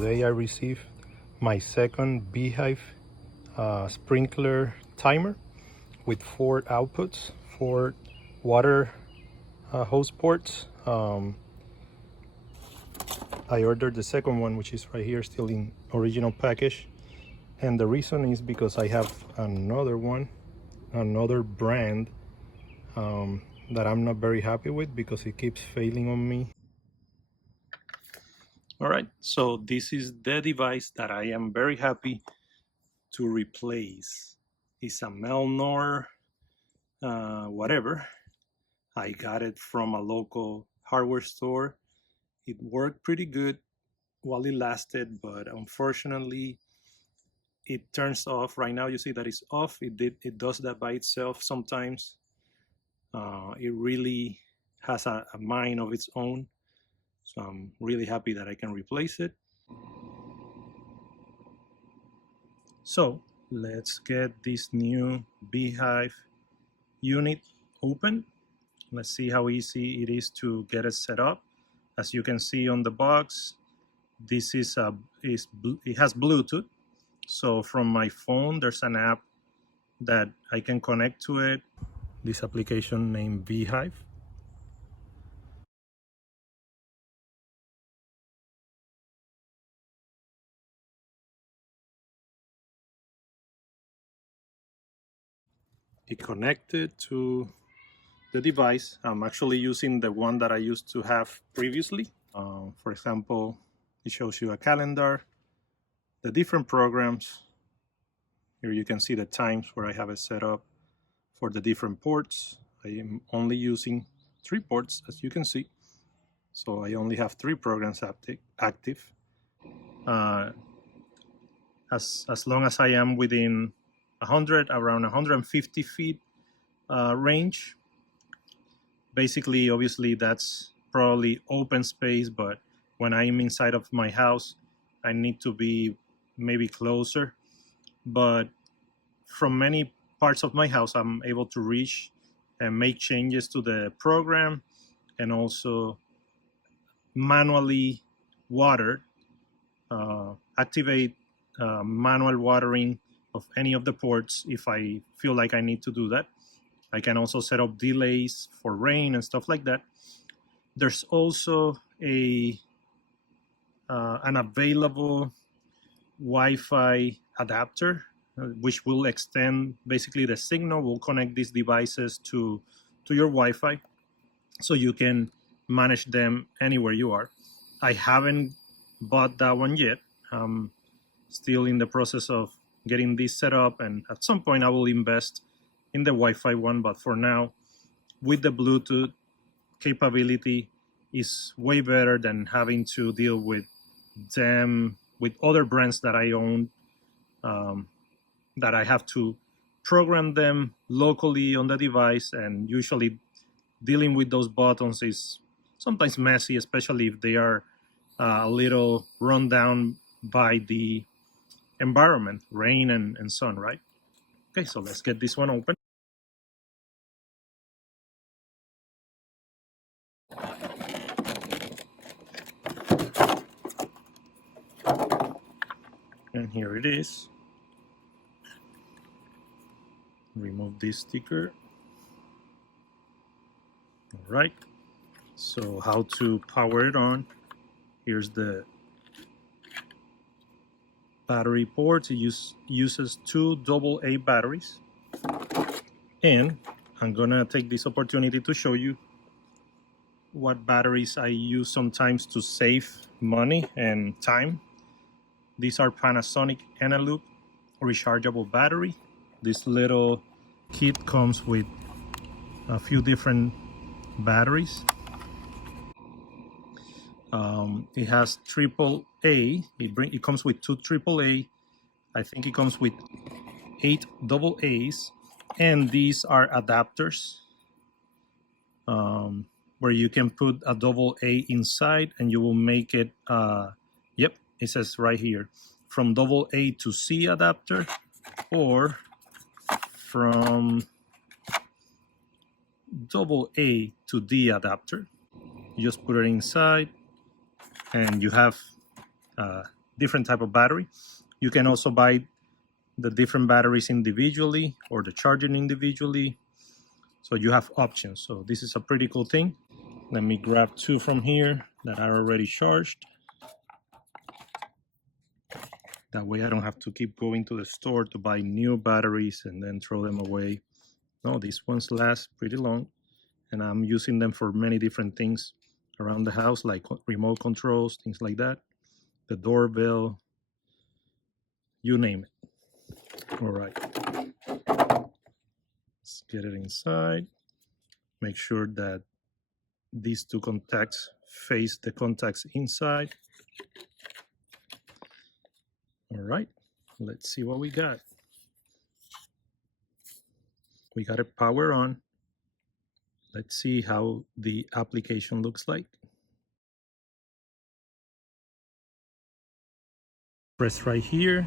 Today I received my second B-Hive sprinkler timer with 4 outputs, 4 water hose ports. I ordered the second one, which is right here, still in original package. And the reason is because I have another one, another brand that I'm not very happy with because it keeps failing on me. All right, so this is the device that I am very happy to replace. It's a Melnor whatever. I got it from a local hardware store. It worked pretty good while it lasted, but unfortunately it turns off. Right now you see that it's off. It does that by itself sometimes. It really has a mind of its own, so I'm really happy that I can replace it. So let's get this new B-Hive unit open. Let's see how easy it is to get it set up. As you can see on the box, this it has Bluetooth. So from my phone, there's an app that I can connect to it. This application named BHive. It connected to the device. I'm actually using the one that I used to have previously. For example, it shows you a calendar, the different programs. Here you can see the times where I have it set up for the different ports. I am only using 3 ports, as you can see. So I only have 3 programs active. As long as I am within around 150 feet range. Basically, obviously, that's probably open space, but when I'm inside of my house, I need to be maybe closer. But from many parts of my house, I'm able to reach and make changes to the program, and also manually water, activate manual watering of any of the ports if I feel like I need to do that. I can also set up delays for rain and stuff like that. There's also an available Wi-Fi adapter, which will extend basically the signal, will connect these devices to your Wi-Fi, so you can manage them anywhere you are. I haven't bought that one yet. I'm still in the process of getting this set up, and at some point I will invest in the Wi-Fi one, but for now, with the Bluetooth capability, is way better than having to deal with them, with other brands that I own, that I have to program them locally on the device, and usually dealing with those buttons is sometimes messy, especially if they are a little run down by the environment, rain and sun, right? Okay, so let's get this one open. And here it is. Remove this sticker. All right, so how to power it on. Here's the battery port. It uses 2 AA batteries. And I'm gonna take this opportunity to show you what batteries I use sometimes to save money and time. These are Panasonic Eneloop rechargeable battery. This little kit comes with a few different batteries. It has AAA. It comes with 2 AAA. I think it comes with 8 AA's, and these are adapters where you can put a AA inside, and you will make it. Yep, it says right here, from AA to C adapter, or from AA to D adapter. You just put it inside, and you have different type of battery. You can also buy the different batteries individually or the charging individually. So you have options. So this is a pretty cool thing. Let me grab 2 from here that are already charged. That way I don't have to keep going to the store to buy new batteries and then throw them away. No, these ones last pretty long, and I'm using them for many different things around the house, like remote controls, things like that, the doorbell, you name it. All right, let's get it inside. Make sure that these 2 contacts face the contacts inside. All right, let's see what we got. We got it power on. Let's see how the application looks like. Press right here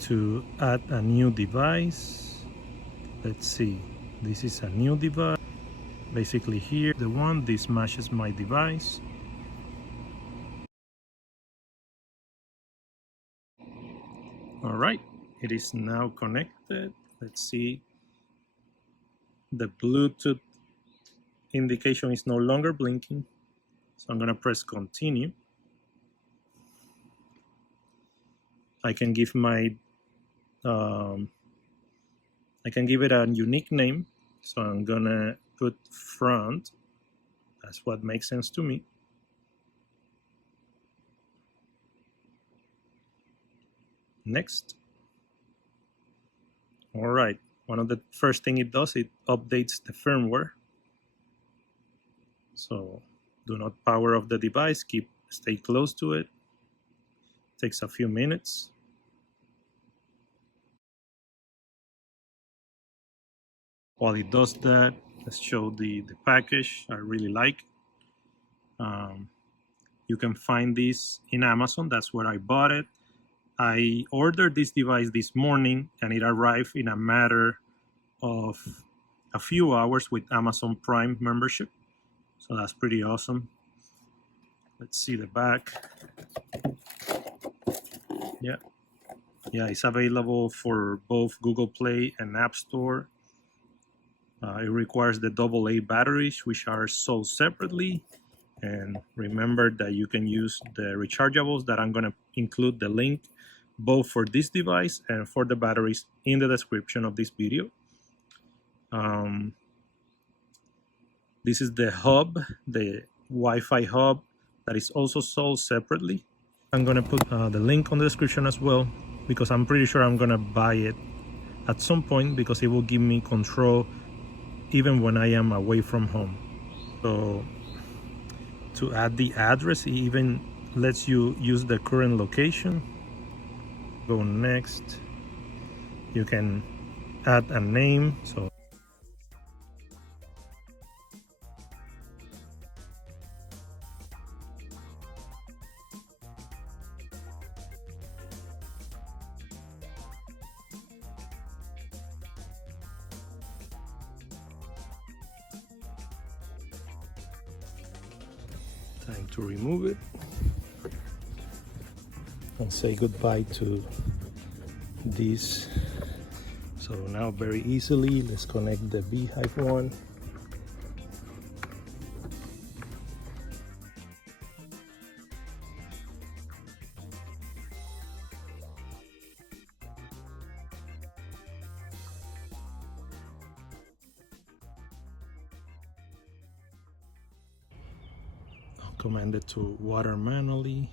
to add a new device. Let's see, this is a new device. Basically here, the one, this matches my device. All right, it is now connected. Let's see. The Bluetooth indication is no longer blinking. So I'm gonna press continue. I can give it a unique name. So I'm gonna put front. That's what makes sense to me. Next. All right, one of the first thing it does, it updates the firmware. So do not power off the device, stay close to it. Takes a few minutes. While it does that, let's show the package. I really like. You can find this in Amazon. That's where I bought it. I ordered this device this morning and it arrived in a matter of a few hours with Amazon Prime membership. So that's pretty awesome. Let's see the back. Yeah, it's available for both Google Play and App Store. It requires the AA batteries, which are sold separately. And remember that you can use the rechargeables that I'm going to include the link both for this device and for the batteries in the description of this video. This is the hub, the Wi-Fi hub, that is also sold separately. I'm going to put the link on the description as well, because I'm pretty sure I'm going to buy it at some point, because it will give me control even when I am away from home. So to add the address, it even lets you use the current location. Go next. You can add a name. So time to remove it and say goodbye to this. So now very easily, let's connect the B-Hive one. I'll command it to water manually.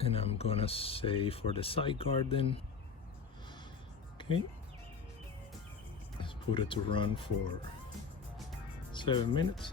And I'm gonna say for the side garden, okay, let's put it to run for 7 minutes.